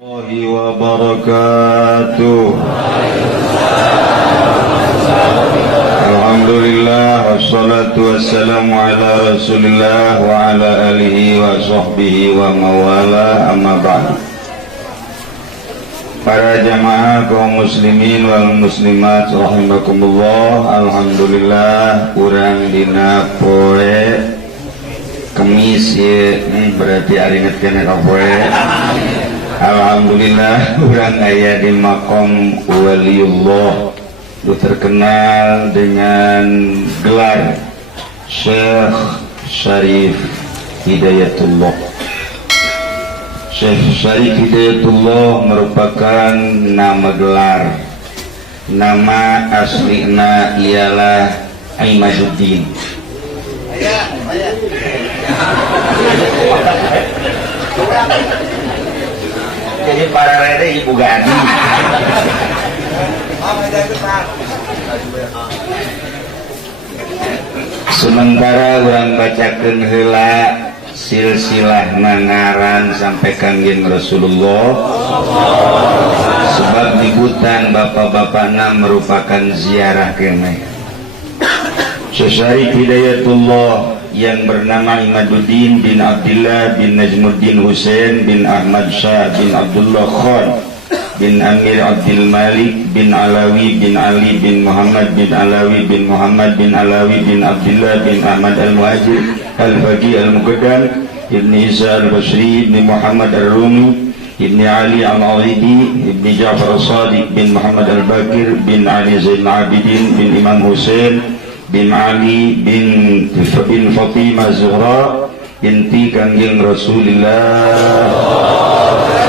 wabarakatuh. Alhamdulillah wassalatu wassalamu ala Rasulillah wa ala alihi wa sahbihi wa mawala, amma ba'd. Para jamaah kaum muslimin wal muslimat rahimakumullah, alhamdulillah urang dina poe Kemis ya, berarti aringet kena ka poe. Alhamdulillah urang aya di makom waliullah, terkenal dengan gelar Syekh Syarif Hidayatullah. Syekh Syarif Hidayatullah merupakan nama gelar. Nama aslinya ialah Imaduddin. Jadi para rede ibu gadi. Sementara orang bacakeun heula silsilah nangaran sampai kangjeng Rasulullah, sebab di hutan bapak-bapakna merupakan ziarah keneh. Syekh Hidayatullah yang bernama Imaduddin bin Abdullah bin Najmuddin Husain bin Ahmad Shah bin Abdullah Khan bin Amir Abdul Malik bin Alawi bin Ali bin Muhammad bin Alawi bin Muhammad bin Alawi bin Abdullah bin Ahmad Al-Muhajir Al-Faqih Al-Muqaddam Ibni Isa Al-Basri Ibni Muhammad Al-Rumi Ibni Ali Al-Awidi Ibni Ja'far Al-Sadiq bin Muhammad Al-Bakir bin Ali Zain Abidin bin Imam Husain bin Ali bin Fatimah Zuhra binti kangjeng Rasulullah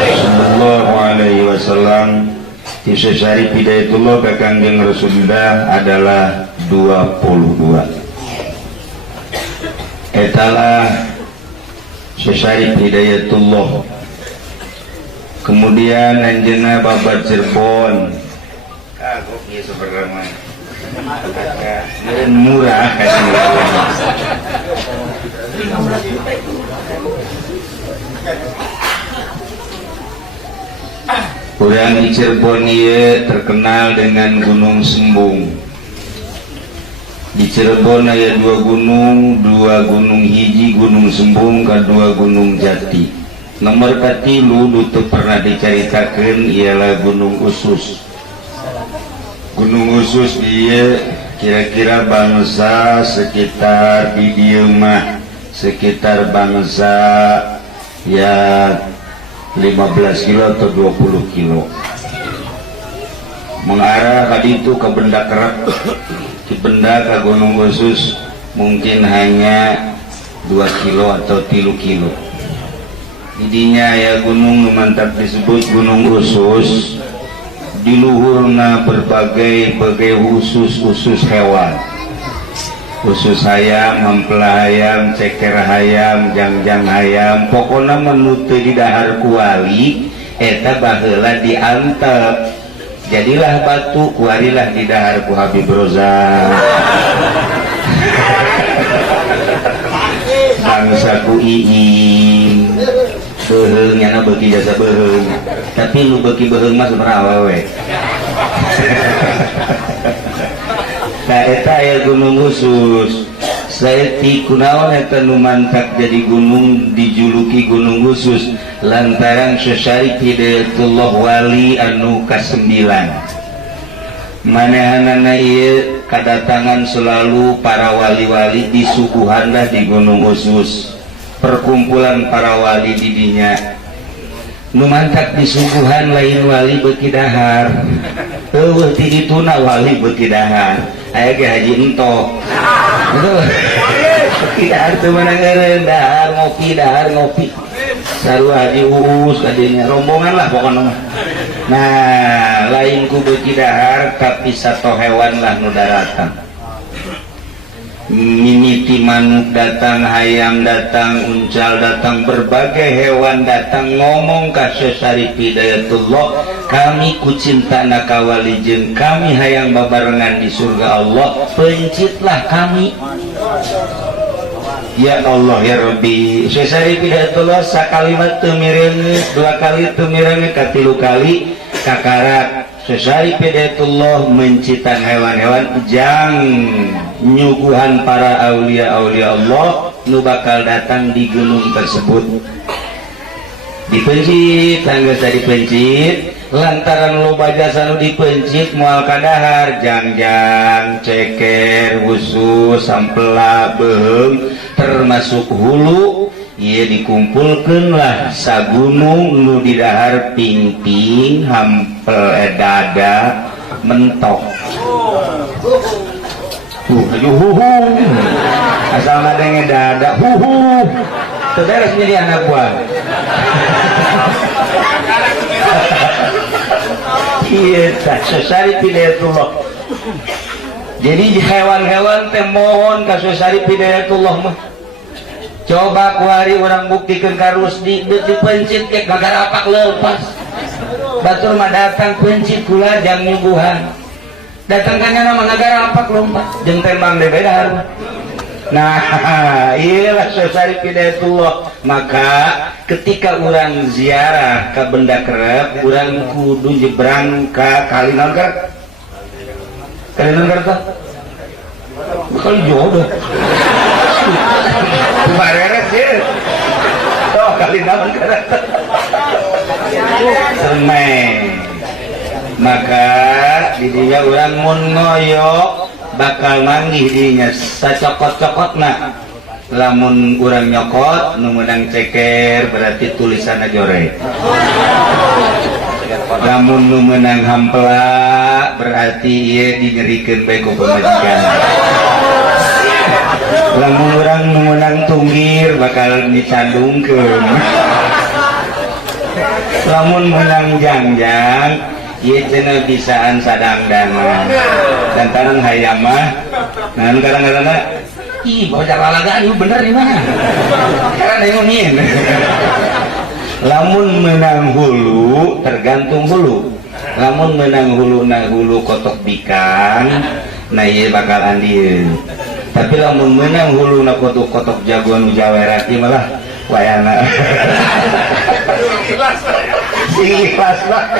sallallahu alaihi wasallam. Syekh Syarif Hidayatullah ke kangjeng Rasulullah adalah 22. Etalah Syekh Syarif Hidayatullah. Kemudian anjeunna babat Cirebon. Kagok ieu sabarama. Murah kasih. Urang di Cirebon ieu terkenal dengan Gunung Sembung. Di Cirebon aya dua gunung hiji Gunung Sembung, kedua Gunung Jati. Nomor katilu teu pernah dicaritakeun ialah Gunung Usus. Gunung Usus dia kira-kira bangsa sekitar di dieu mah sekitar bangsa ya 15 kilo atau 20 kilo. Mengarah ke itu ke benda kerak, di benda ke Gunung Usus mungkin hanya 2 kilo atau 3 kilo. Didinya ya gunung mantap disebut Gunung Usus. Di luhurna berbagai usus hewan, usus hayam, hempela hayam, ceker hayam, jangjang hayam, pokoknya menutu di dahar kuali eta baheula diantep. Jadilah batu kuarilah di dahar ku Habib Roza. Bangsa ku iing beheung nyana beuki jasa beheung, tapi lu beuki beheung mah sabaraha we. Ka eta aya Gunung Usus. Saeutik kunaon eta nu mantak jadi gunung dijuluki Gunung Usus lantaran Syekh Syarif Hidayatullah wali anu ka-9. Manehanana ieu kadatangan selalu para wali-wali di suguhanna di Gunung Usus. Perkumpulan para wali di dinya nu mantak disuguhan lain wali beuki dahar. Eueuh ti dituna wali beuki dahar aya ge Haji Entok. Betul. Beuki dahar teu meunang eureun dahar ngopi sarua Haji Uus kadinya rombongan lah pokona mah. Nah lain ku beuki dahar tapi sato hewan lah nu daratang. Mimiti manuk datang, hayam datang, uncal datang, berbagai hewan datang ngomong ka Syekh Syarif Hidayatullah, kami ku cintana ka walijeun kami hayang babarengan di surga Allah, pencitlah kami. Ya Allah ya Rabbi sesari pidatullah sakalimat teu mireungeut dua kali teu mireungeut katilu kali kakarak sesari pidatullah mencitan hewan-hewan jang nyuguhan para aulia-aulia Allah nu bakal datang di gunung tersebut dipencit tangga tadi pencit lantaran loba jasa nu dipencit moal kadahar jangjang ceker khusus sampela beheung termasuk hulu ieu dikumpulkeun lah sagunung nu di dahar pingping hampel dada mentok asal ngadenge dada terus jadi anak buah iya sesari pidayatullah jadi hewan-hewan teh mohon ka sesari pidayatullah mah coba kuari orang buktikan ka Rusdi dipencit ke gara apak lepas batur mah datang pencit kula jang nyuguhan datang kan nama negara apak lompat jeung tembang de bedar. Nah, iyalah sesari pidayatullah. Maka ketika orang ziarah ke benda kerep, orang kudu nyebrang ke kali nagar. Kali nagar tuh? Kali jodoh. Bareres ya. Oh, kali nagar. Semeng. Maka didinya orang mun ngoyok bakal manggih dinya sacokot-cokotna lamun urang nyokot nu meunang ceker berarti tulisanna jore lamun nu meunang hampela berarti ieu dinyerikeun bae ku pamajikan lamun urang nu meunang tunggir bakal dicandungkeun lamun meunang jangjang ieu cenah bisaan sadangdangan dan tarang hayam mah nah kadang-kadang ih bocah lalagaan ieu bener ieu mah karena ngomongin lamun menang hulu tergantung hulu lamun menang hulu na hulu kotok bikang nah ieu bakal andieun tapi lamun menang hulu na kotok jagoan jawerati malah wayana ikhlas lah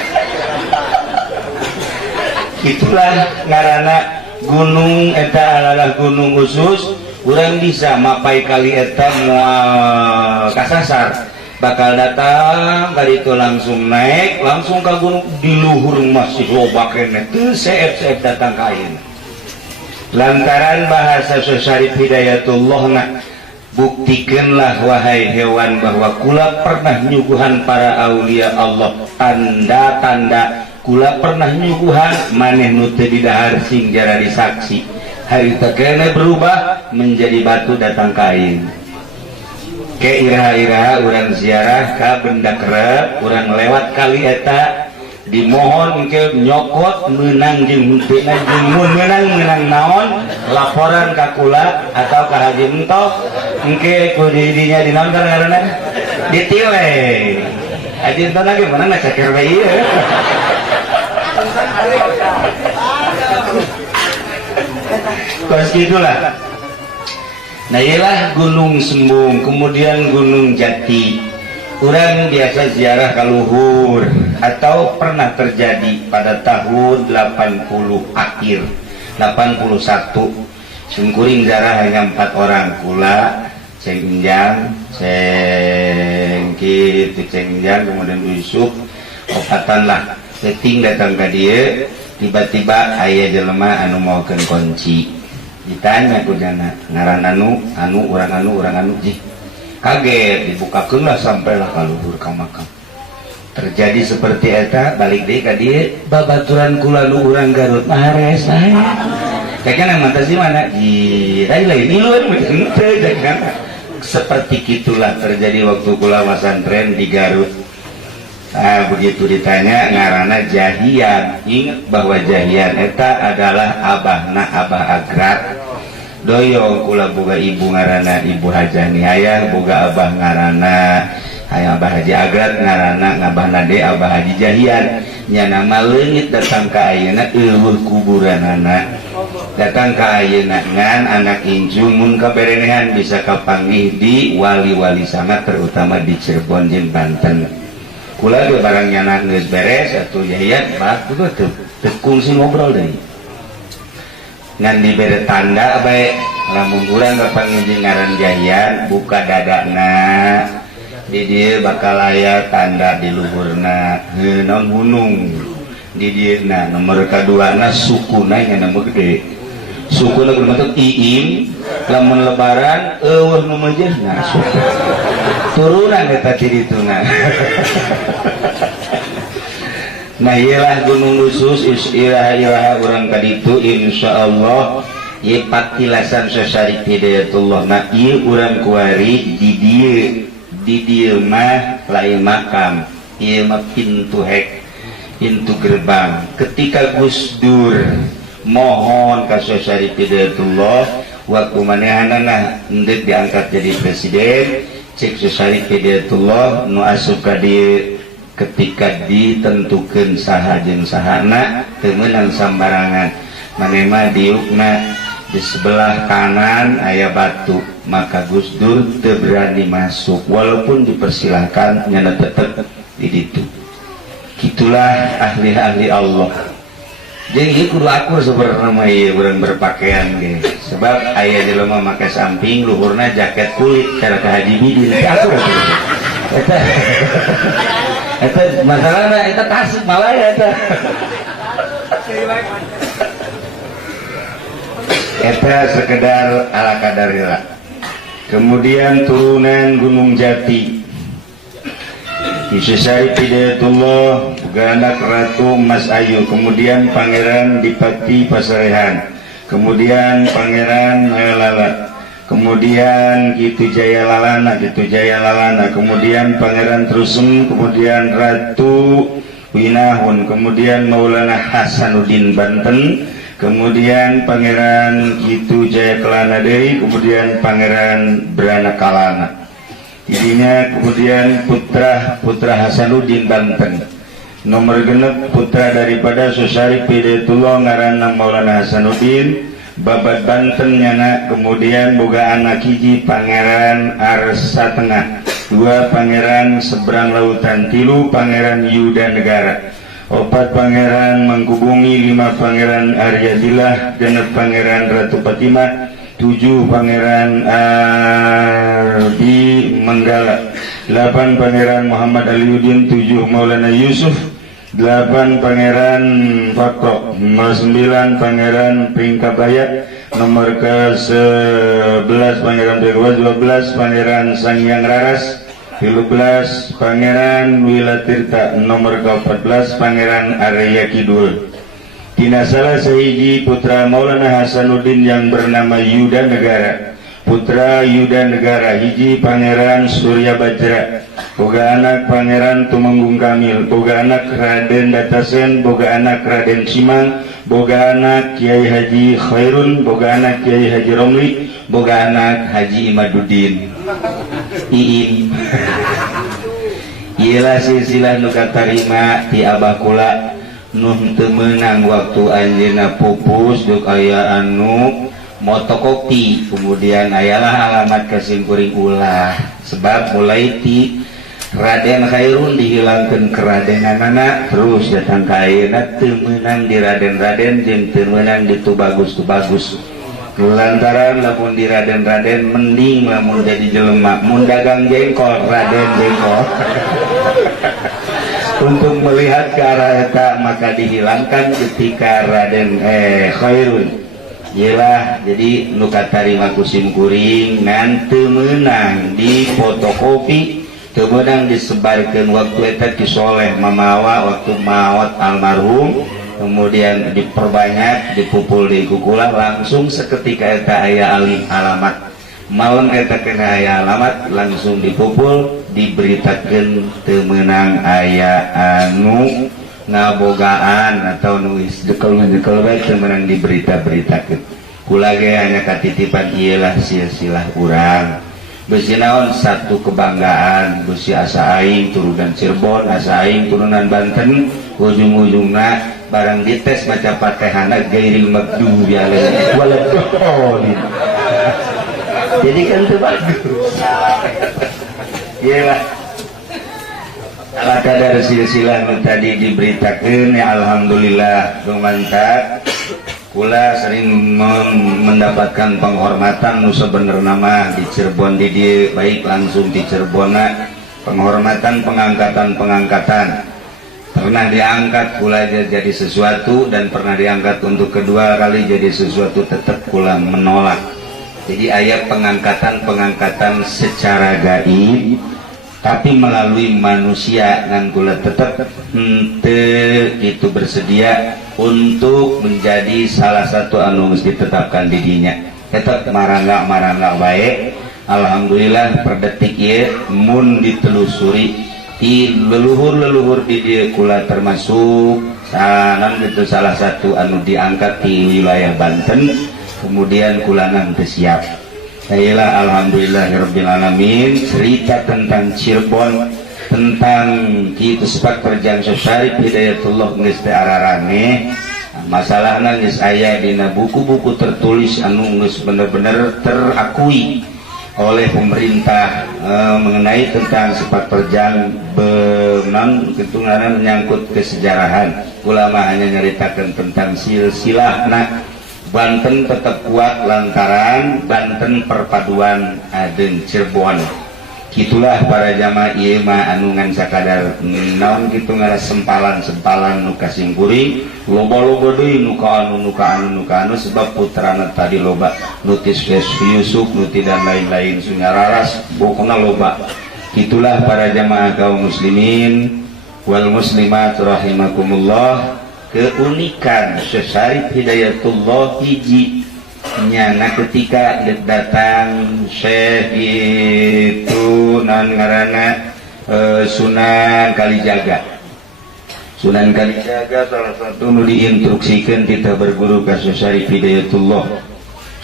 itulah ngaranna gunung eta adalah gunung khusus urang bisa mapai kali eta moal kasasar bakal datang kali itu langsung naik langsung ke gunung di luhur masih loba kene teu seep-seep datang ka ayeuna lantaran bahasa Syarif Hidayatullah na buktikanlah wahai hewan bahwa kula pernah nyuguhan para aulia Allah tanda-tanda kula pernah nyuguhan maneh nu teu didahar sing jarari saksi hari tekena berubah menjadi batu datang kain ke iraha-iraha urang ziarah ka benda kerep urang lewat kali eta dimohon engke nyokot meunang jeung henteu jeung mun meunang naon laporan ka kula atau ka Haji Entok engke ku didinya dinaon ngaranna ditiwe Haji Entok lagi meunang ceker bae ieu Kos gitulah. Nah ialah Gunung Sembung, kemudian Gunung Jati. Orang biasa ziarah ke luhur atau pernah terjadi pada tahun 80 akhir 81 sungkuring ziarah hanya 4 orang kula Ceng Injang kemudian Yusuf opatan lah setting datang ke dia tiba-tiba ayah jelema anu maukeun kunci ditanya ku jana ngaran anu urang anu jih kaget dibukakeun lah sampailah ka luhur ka makam terjadi seperti eta balik deui ka dieu babaturan kula nu urang Garut mahares kakana mantasi di mana di lain niluan teu kakana seperti gitulah terjadi waktu kula pesantren di Garut. Nah, begitu ditanya ngarana Jahian, ingat bahwa Jahian eta adalah abahna Abah Agrat. Doyong kula boga ibu ngarana Ibu Hajah Nihayah, boga abah ngarana aya Abah Haji Agrat ngaranna ngabahna de Abah Haji Jahian nya nama leungit datang ka ayeuna eueuh kuburanana datang ka ayeuna ngan anak inju mun kaberenehan bisa kapanggih di wali-wali sangat terutama di Cirebon jeung Banten kula ge barang nyana geus beres atuh Jahian bah kudu teu kungsi ngobrol deui ngan dibere tanda bae lamun urang kapanggih ngaran Jahian buka dadana di dieu bakal aya tanda di luhurna naon gunung di dieuna nomor kaduana sukuna nya nama gede sukuna berbentuk iim lamun lebaran eueuh nu meujeuhna turunan eta ti dituna nah iyalah gunung khusus ilaha urang kaditu insyaallah ieu patilasan Sosariti Hidayatullah nah ieu urang kuari di dieu mah lain makam ieu mah pintu hek pintu gerbang ketika Gus Dur mohon ka Sosariti Hidayatullah waktu manehanana hendak diangkat jadi presiden cek Sosariti Hidayatullah nu asup ka dieu ketika ditentukeun saha jeung sahana teu meunang sambarangan maneh mah diukna di sebelah kanan aya batu maka Gus Dur teu berani masuk walaupun dipersilahkan nyana tetep di ditu gitulah ahli-ahli Allah jeung ieu kudu akur sebenarnya mah ieu urang berpakaian ge sebab aya jelema make samping luhurna jaket kulit cara ka Haji Bidin akur eta masalahna eta Tasik Malaya eta eta sekedar ala kadarila kemudian turunan Gunung Jati Sosariti Hidayatullah boga anak Ratu Mas Ayu kemudian Pangeran Dipati Pasarehan kemudian Pangeran Lala kemudian Kitu Jaya Lalana kemudian Pangeran Trusem kemudian Ratu Winahun kemudian Maulana Hasanuddin Banten kemudian Pangeran Kitu Jaya Kelana Dewi kemudian Pangeran Brana Kalana idinya kemudian putra Hasanuddin Banten nomor genep putra daripada Sosariti Hidayatullah ngaranna Maulana Hasanuddin babat Banten nyana kemudian boga anak hiji Pangeran Arsa Tengah 2 Pangeran Seberang Lautan 3 Pangeran Yuda Negara 4 Pangeran Mangkubumi 5 Pangeran Aryadillah 6 Pangeran Ratu Fatimah 7 Pangeran Ardi Menggala 8 Pangeran Muhammad Aliuddin 7 Maulana Yusuf 8 Pangeran Fakro 9 Pangeran Pringkabaya nomor ke-11 Pangeran Dewa 12 Pangeran Sangyang Raras 13 Pangeran Wilatirta nomor ke-14 Pangeran Arya Kidul tina salah sahiji putra Maulana Hasanuddin yang bernama Yuda Negara putra Yuda Negara hiji Pangeran Surya Bajra boga anak Pangeran Tumenggung Kamil boga anak Raden Datasen boga anak Raden Simang boga anak Kiai Haji Khairun boga anak Kiai Haji Romli boga anak Haji Imaduddin Iim ialah silsilah nu katarima ti abah kula nun teu meunang waktu anjeunna pupus duk aya anu motokopi kemudian ayalah alamat kasimkuring ulah sebab mulai ti Raden Khairun dihilangkeun keradenanana terus datang ka ayeuna teu meunang di Raden-Raden jeung teu meunang di Tubagus lantaran lamun di Raden-Raden mending lamun jadi jelema mun dagang jengkol Raden jengkol untuk melihat ke arah eta maka dihilangkan ketika Raden Khairun ialah jadi nu katarima kusim kuring ngan teu meunang di fotokopi teu meunang disebarkeun waktu eta ki Soleh mamawa waktu maot almarhum kemudian diperbanyak dipupul di kukula langsung seketika eta aya alamat malam eta kena aya alamat langsung dipupul diberitakeun teu meunang aya anu ngabogaan atau nulis dekel bae teu meunang diberitakeun kula ge hanya katitipan ieulah silsilah urang besi naon satu kebanggaan besi asa aing turunan Cirebon asa aing turunan Banten ujung-ujungna barang dites maca Fatihana gairil magdubi alaihim waladhdallin. Jadi kan itu bagus. Iyalah. Ala kadar silsilah nu tadi diberitakeun ya alhamdulillah mantap. Kula sering mendapatkan penghormatan nu sebenarnya mah di Cirebon di dieu baik langsung di Cirebonna penghormatan pengangkatan pernah diangkat kula jadi sesuatu dan pernah diangkat untuk kedua kali jadi sesuatu tetap kula menolak. Jadi ayat pengangkatan secara gaib tapi melalui manusia ngan kula tetap itu bersedia untuk menjadi salah satu anu geus ditetapkan di dinya tetap marangga baik. Alhamdulillah per detik ieu mun ditelusuri di leluhur di dieu kula termasuk sanan itu salah satu anu diangkat di wilayah Banten kemudian kula nanti siap. Ayolah alhamdulillahirabbil alamin cerita tentang Cirebon tentang kitu sepak perjalanan Syarif Hidayatullah geus teu ararane masalahna geus aya dina buku-buku tertulis anu geus bener-bener terakui oleh pemerintah mengenai tentang sepak terjang benang ketunganan menyangkut kesejarahan. Ulama hanya nyaritakan tentang silsilahna Banten tetap kuat lantaran Banten perpaduan adeun Cirebon. Gitulah para jamaah ieu mah anu ngan sakadar naon kitu ngaran sempalan nu kasingkuring loba-loba deui nu ka anu sebab putrana tadi loba nutis Yusuf nuti dan lain-lain sunyararas pokona loba. Gitulah para jamaah kaum muslimin wal muslimat rahimakumullah keunikan Syarif Hidayatullah hiji nyana ketika datang Syekh itu nan ngaranna Sunan Kalijaga salah satu nu diinstruksikan kita berguru ka Syarif Hidayatullah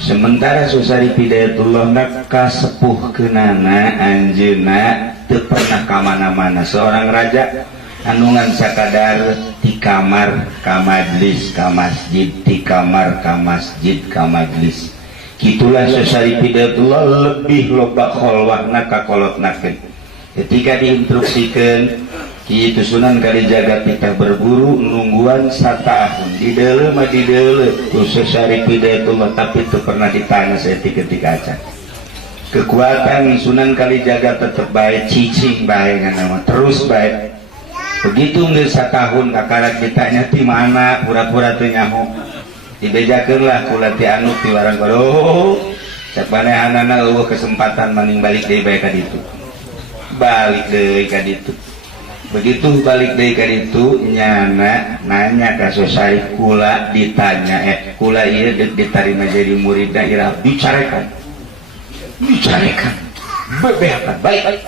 sementara Syarif Hidayatullah nak kasepuh keunana anjeunna teu pernah ka mana-mana seorang raja anungan sakadar di kamar ka majlis ka masjid di kamar ka masjid ka majlis. Gitulah Syarif Hidayatullah lebih loba kholwahna ka kolotnakeun ketika diinstruksikan kitu Sunan Kalijaga kita berguru nungguan satahun di deuleu mah di deuleu ku Syarif Hidayatullah tapi teu pernah ditanya ketika acan kekuatan Sunan Kalijaga tetep bae cicing bae ngana terus bae. Begitu geus satahun kakarak ditanya ti mana pura-pura teu nyaho dibejakeun lah kula ti anu ti warang baru cek manehanana eueuh kesempatan maning balik deui bae ka ditu balik deui ka ditu begitu balik deui ka ditu nyana nanya ka Syarif kula ditanya kula ieu ditarima jadi muridna ira bicarekan bebeakan balik.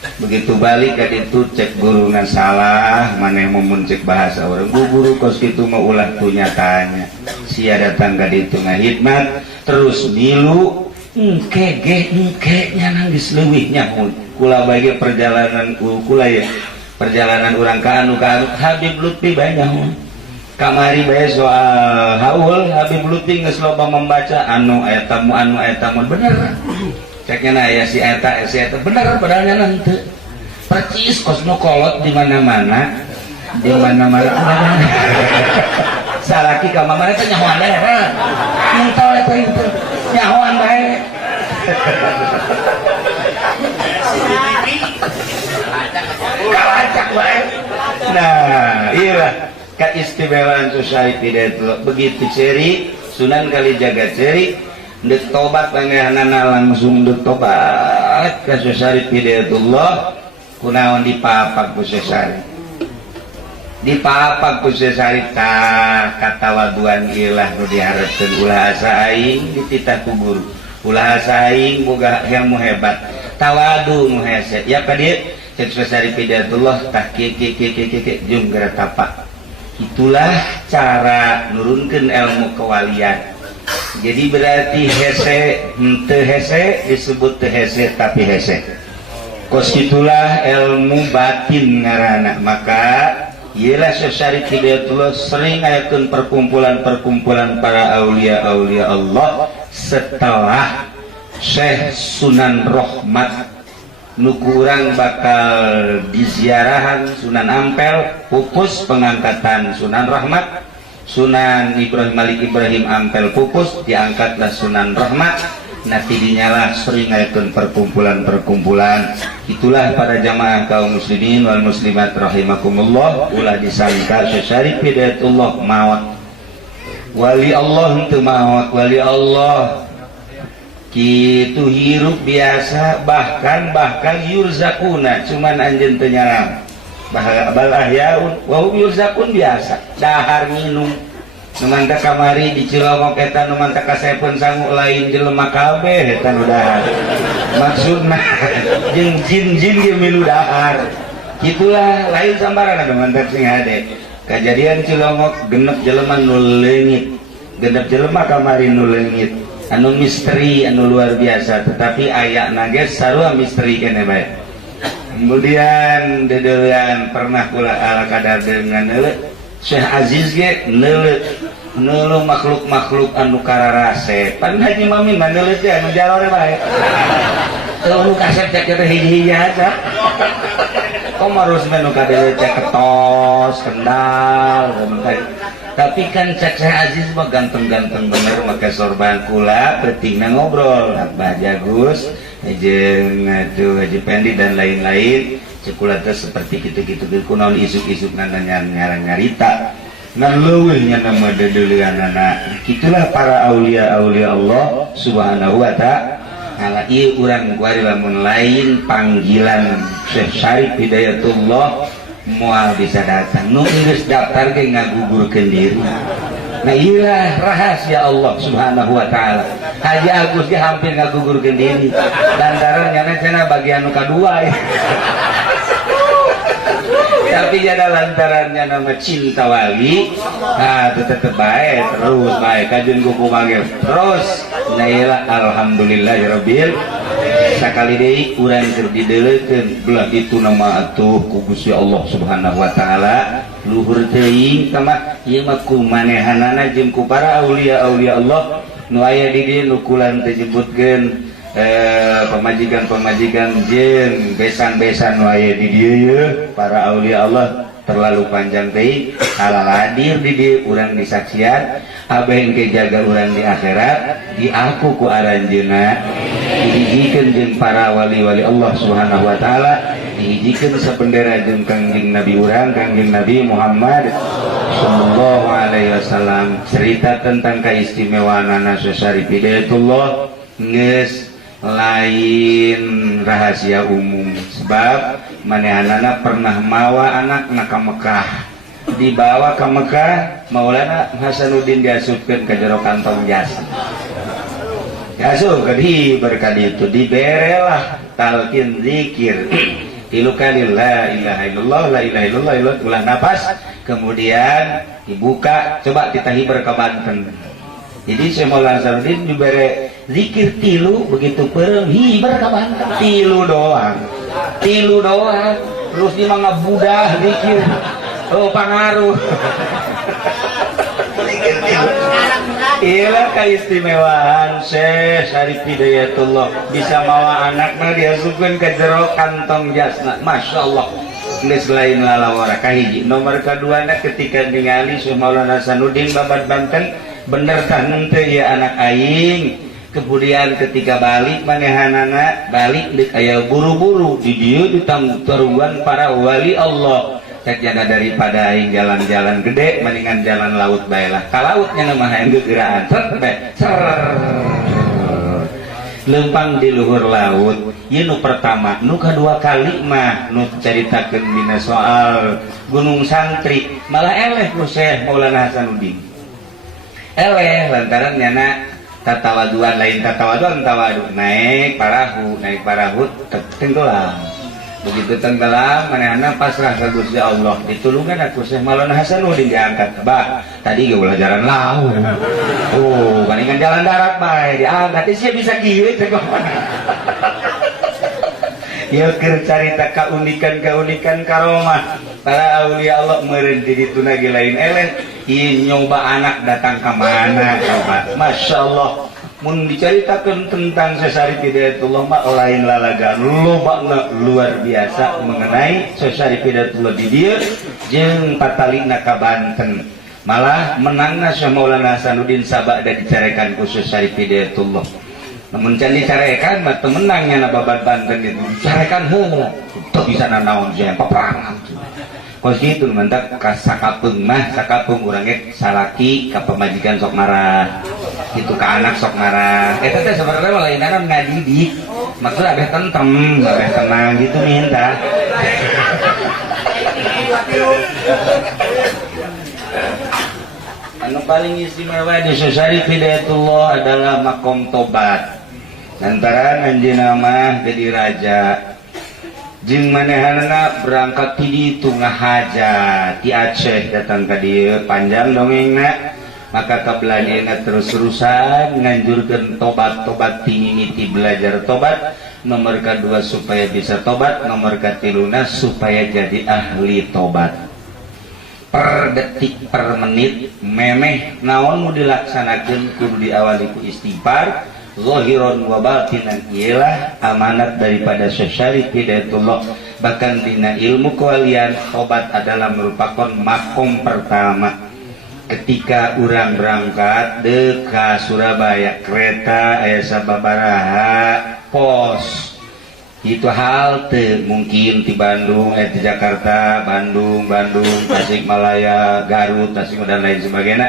Begitu balik ka ditu cek guru ngan salah maneh mun cek bahasa urang guru kos kitu mah ulah tu nyatanya sia datang ka ditu ngahidmat terus milu engke nyana geus leuwih nyaho kula bage perjalanan kula ya perjalanan urang ka anu Habib Lutfi bae nyaho kamari bae soal haul Habib Lutfi geus loba membaca anu aya tamu bener ceknya na ya si eta bener padahal nanti percis kosno kolot di mana-mana salaki ka mamana teh nyahoan bae entol eta itu nyahoan bae kalacak bae nah iyalah keistimewaan Syarif Hidayatullah begitu ceri Sunan Kalijaga ceri dek tobat pangehanana langsung dek tobat ka Syarif Hidayatullah kunaon dipapak ku Syarif katawaduan ilah nu diharapkeun ulah asa aing dititah ku guru ulah asa aing boga ilmu hebat tawadu nu hese ya ka dieu cek Syarif Hidayatullah tah kieu jeung geura tapak itulah cara nurunkeun ilmu kewalian Jadi berarti hese henteu hese disebut teu hese tapi hese. Kos itulah ilmu batin ngaranna. Maka ialah Syekh Hidayatullah sering ayakeun perkumpulan-perkumpulan para aulia-aulia Allah setelah Syekh Sunan Rahmat nuku urang bakal diziarahan Sunan Ampel pupus pengangkatan Sunan Rahmat. Sunan Ibrahim Malik Ibrahim Ampel pupus diangkatlah Sunan Rahmat. Nanti dinyalah sering ayakeun perkumpulan-perkumpulan. Itulah para jamaah kaum muslimin wal muslimat rahimakumullah, ulah disangka Syekh Hidayatullah mawat wali Allah henteu mawat wali Allah kitu hirup biasa bahkan yurzakuna cuman anjeun teu nyaram bal ahyaun wa hum yurzakun biasa dahar minum numanta kamari di Cilongok eta numanta kasepen sangu lain jelema kabeh eta nu dahar maksudna jeung jin-jin ge milu dahar kitulah lain sambarana numanta sing hade kajadian Cilongok genep jelema nu leungit genep jelema kamari nu leungit anu misteri anu luar biasa tetapi ayakna ge sarua misteri keneh bae. Kemudian dedean pernah kula ala kadar dengan Syekh Aziz ge neuleuh makhluk-makhluk anu kararase pan Haji Mamin mah neuleuh teh anu jalore bae teu kasep cek teh hiji-hiji aja komarus mah nu kadeu cek ketos kendal tapi kan cek Syekh Aziz mah ganteng-ganteng bener make sorban kula pentingna ngobrol Abah Jagus jeung atuh Haji Pendi dan lain-lain cekula teh seperti kitu-kitu kunaon isuk-isuk nyarita ngan leuwihnya nama dedeuleuanana. Kitulah para aulia-aulia Allah subhanahu wa ta'ala. Ieu urang guari lamun lain panggilan Syekh Syarif Hidayatullah moal bisa datang nu geus daftar ge ngagugurkeun diri. Nah inilah rahasia Allah subhanahu wa ta'ala. Haji Agus ge hampir ngagugurkeun diri lantaran nyana cenah bagian nu kadua ya. Tapi jada lantarannya nama cinta wali nah tetep baik terus baik kajian kuku manggil terus nailah alhamdulillahirabbil sakali deui urang keur dideuleukeun belah itu nama atuh ku Gusti Allah subhanahu wa ta'ala luhur teuing kamah ieu mah kumanehanana jeung ku para aulia-aulia Allah nu aya di dieu nu kulan teu nyebutkeun pemajikan-pemajikan jeung besan-besan waya di dieu para aulia Allah terlalu panjang teh halal hadir di dieu urang disaksian abeh engke jaga urang di akhirat diaku ku aranjeunna dihijikeun jeung para wali-wali Allah subhanahu wa ta'ala dihijikeun sabendera jeung kangjeng Nabi urang kangjeng Nabi Muhammad sallallahu alaihi wasallam. Cerita tentang keistimewaanna Syekh Syarif Hidayatullah geus lain rahasia umum sebab manehanana pernah mawa anak ka Mekah dibawa ke Mekah Maulana Hasanuddin diasupkeun ka jero kantong jas diasup ke di berkali itu diberelah talqin zikir tilu kali la ilaha illallah la ilaha illallah ulah napas kemudian dibuka coba ditahiber ke Banten. Jadi Syekh Maulana Hasanuddin dibere zikir tilu begitu peureuh hiber ka Banten tilu doang terus di mangga budah zikir pangaruh zikir tilu. Inilah keistimewaan Syekh Syarif Hidayatullah bisa mawa anakna diasupkeun ka jero kantong jasna Masya Allah geus lain lalawara kahiji. Nomor kaduana ketika ningali Syekh Maulana Hasanuddin babat Banten bener tah henteu ya anak aing. Kemudian ketika balik manehanana balik deuk aya buru-buru di dieu ditangturuan para wali Allah cek jana daripada aing jalan-jalan gede mendingan jalan laut bae lah ka laut nya mah hayang gegeraan lempang di luhur laut ieu nu pertama. Nu kadua kali mah nu caritakeun dina soal Gunung Santri malah eleh ku Syekh Maulana Hasanuddin eleh lantaran nyana tatawaduan lain tatawaduan tawadu naik parahu tenggelam begitu tenggelam manehna pasrah ka Gusti Allah ditulungan aku Syekh Maulana Hasanuddin diangkat bah tadi ge ulah jalan laut oh bandingan jalan darat bae diangkat sih bisa kieu teh ya keur carita keunikan karomah para aulia Allah meureun di dituna ge lain eleh ieu nyoba anak datang ka mana coba masyaallah mun diceritakan tentang Syekh Hidayatullah mah lain lalagan lobana luar biasa mengenai Syekh Hidayatullah di dieu jeung patalina ka Banten malah menangna Syekh Maulana Hasanuddin sabada dicarekan ku Syekh Hidayatullah namun can dicarekan mah teu menangnya na babat Banten itu dicarekan heula teu bisa nanaon jeung peperangan kos kitu mantap ka sakapeung mah sakapeung urang ge salaki ka pamajikan sok marah itu ke anak sok marah eta teh sebenarnya mah lainna ngadidik maksud abeh tentrem abeh tenang gitu minta anu paling istimewa di Syekh Hidayatullah adalah makom tobat lantaran anjeunna mah jadi raja jeung manehanna berangkat ti ditu ngahajat ti Aceh datang ka dieu panjang dongengna maka kabelanyana terus-terusan nganjurkeun tobat timimiti belajar tobat nomor kedua supaya bisa tobat nomor katiluna supaya jadi ahli tobat per detik per menit memeh naon nu dilaksanakeun kudu diawali ku istighfar zahiron wa batinan ialah amanat daripada Syekh Hidayatullah bahkan dina ilmu kewalian tobat adalah merupakan makom pertama ketika urang berangkat deka Surabaya kereta aya sababaraha pos itu halte mungkin di Bandung di Jakarta Bandung Tasikmalaya Garut Tasik dan lain sebagainya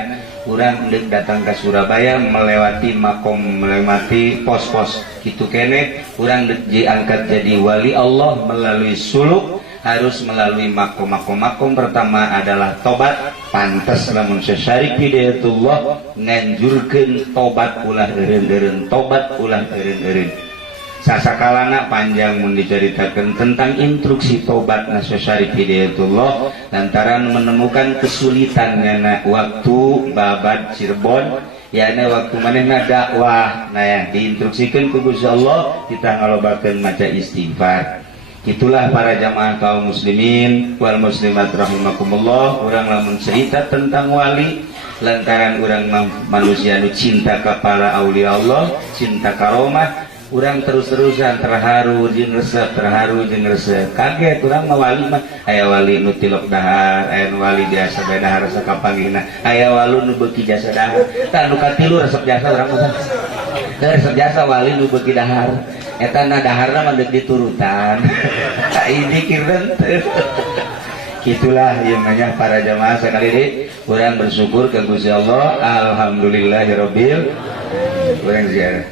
urang dek datang ke Surabaya melewati makom melewati pos-pos gitu kene urang dek diangkat jadi wali Allah melalui suluk harus melalui makom pertama adalah tobat pantas lamun Syekh Hidayatullah nganjurkeun tobat ulah eureun-eureun tobat ulah eureun-eureun sasakalana panjang mun diceritakeun tentang instruksi tobat na Syekh Hidayatullah lantaran menemukan kesulitannya waktu babat Cirebon yakni waktu manehna dakwah nah ya diinstruksikan ku Gusti Allah kita ngalobakeun maca istighfar. Itulah para jamaah kaum muslimin wal muslimat rahimakumullah urang lamun cerita tentang wali lantaran urang manusia nu cinta kepada aulia Allah cinta karomah urang terus-terusan terharu jeung resep kaget urang mah wali mah aya wali nu tilok dahar aya nu wali biasa bae dahar sakapanggihna aya wali nu beuki jasa dahar tah nu katilu resep jasa urang mah resep jasa wali nu beuki dahar eta na daharna mah deuk diturutan ini kireuan gitulah yang banyak para jamaah sekali ini kurang bersyukur ke Gusti Allah alhamdulillahirabbil urang ziarah